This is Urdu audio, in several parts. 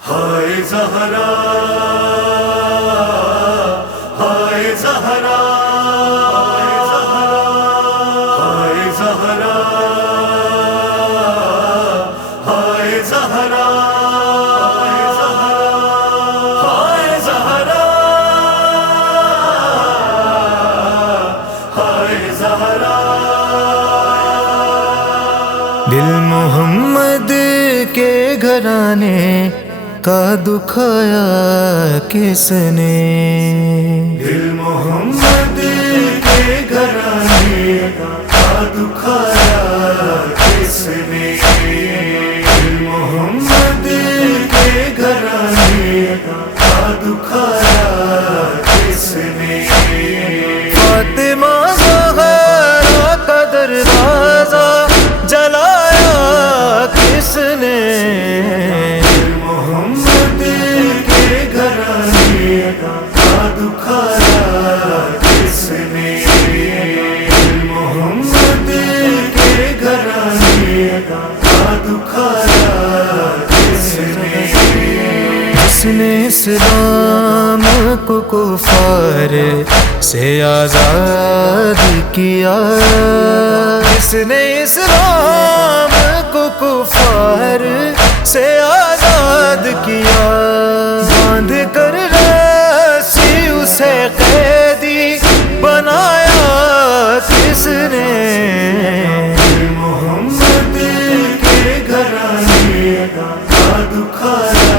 ہائے زہرا ہائے زہرا ہائے زہرا ہائے زہرا ہائے زہرا ہائے زہرا دل محمد کے گھرانے کا دکھایا کس نے؟ دل محمد کے گھرانے کا دکھایا کس نے؟ دل محمد کے گھرانے کا دکھایا کس نے؟ فاطمہ زہرا کا دروازہ جلایا کس نے؟ دکھایا کس نے؟ محمد کے گھرانے کا دکھایا کس نے؟ جس نے اسلام کو کفار سے آزاد کیا، جس نے اسلام کو کفار سے آزاد کیا، باندھ کر اسے قیدی بنایا کس نے؟ محمد کے گھرانے کا دکھایا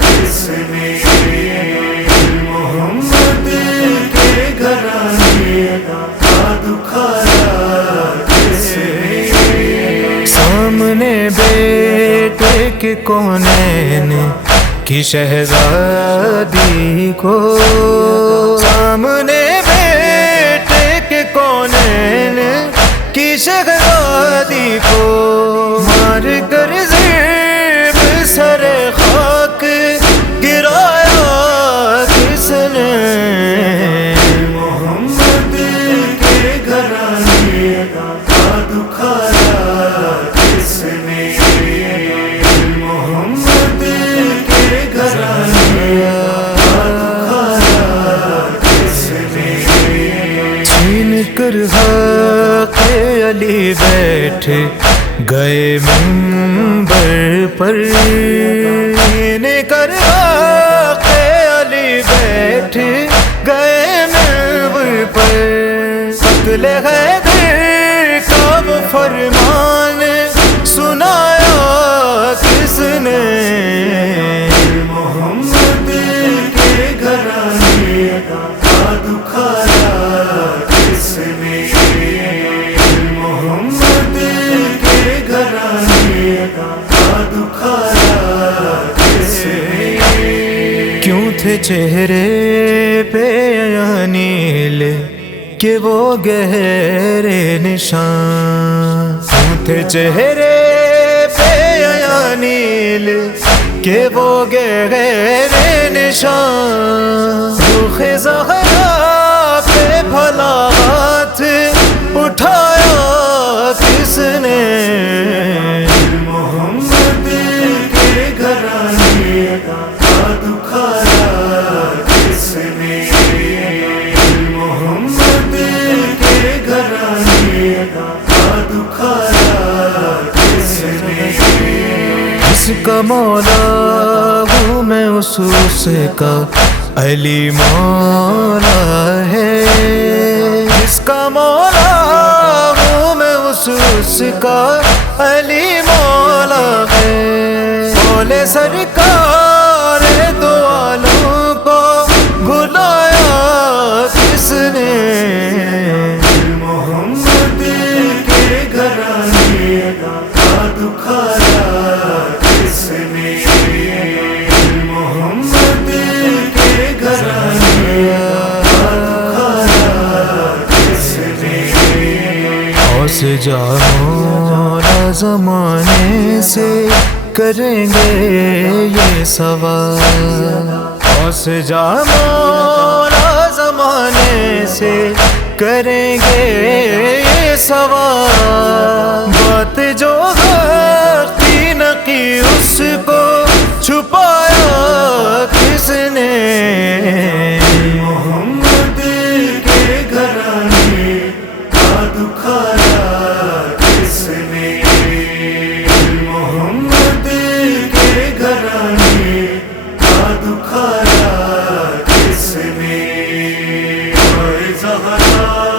کس نے؟ محمد کے گھرانے کا دکھایا کس نے؟ سامنے بیٹے کے کونین کی شہزادی کو، سامنے بیٹے کے کونین کی شہزادی کو مار کر زیب سر خاک گرایا کس نے؟ محمد کے گھرانے کا دکھایا کس نے؟ محمد کے گھرانے کا دکھایا کس نے؟ چھین کر حق علی بیٹھ گئے منبر پر، چھین کر حق علی بیٹھ گئے منبر پر، قتل حیدر کا وہ فرمان سنایا کس نے؟ محمد کے گھرانے کا دکھایا کس نے؟ محمد کے گھرانے کا دکھایا کس نے؟ کیوں تھے چہرے پہ نیل کہ وہ گہرے نشان، کیوں تھے چہرے پہ نیل کہ وہ گہرے نشان، رخ زہرا پہ بھلا ہاتھ اٹھایا کس نے؟ محمد کے گھرانے کا دکھایا کس نے؟ محمد کے گھرانے کا دکھایا کس نے؟ جس کا مولا ہوں میں اس کا علی مولا ہے، جس کا مولا ہوں میں اس کا علی مولا ہے، بولے سرکار دو عالم کو بھلایا کس نے؟ محمد کے گھرانے کا دکھایا کس نے؟ محمد کے گھرانے کا دکھایا کس نے؟ اوس جا مولا زمانے سے کریں گے یہ سوال، اوس جا مولا زمانے سے کریں گے یہ سوال، بات جو غلطی نہ کی اس کو چھپا شاہداں